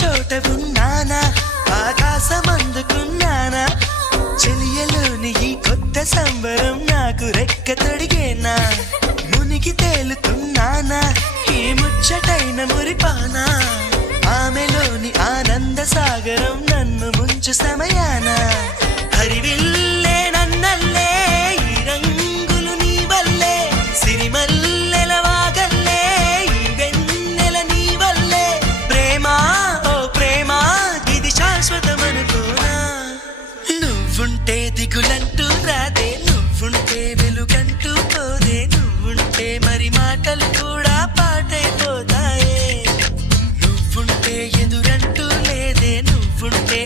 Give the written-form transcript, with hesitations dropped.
చోట ఉన్నానా ఆకాశమందుకున్నానా చెలియలోని ఈ కొత్త సంబరం నాకు రెక్క తొడిగేనా మునిగి తేలుతున్నానా ఈ ముచ్చటైన మురిపానా ఆమెలోని ఆనంద సాగరం నన్ను ముంచు సమయాన హరివిల్లే నన్నల్లే ఈ రంగులు నీ వల్లే సిరిమల్లెల వాగల్లే ఈ వెన్నెల నీ వల్లే ప్రేమ ఓ ప్రేమ ఇది శాశ్వతమనుకోనా నువ్వుంటే దిగులంటూ రాదే నువ్వుంటే వెలుగంటూ పోదే నువ్వుంటే మరి మాటలు కూడా పాటైపోతాయే నువ్వుంటే ఎదురంటూ లేదే నువ్వుంటే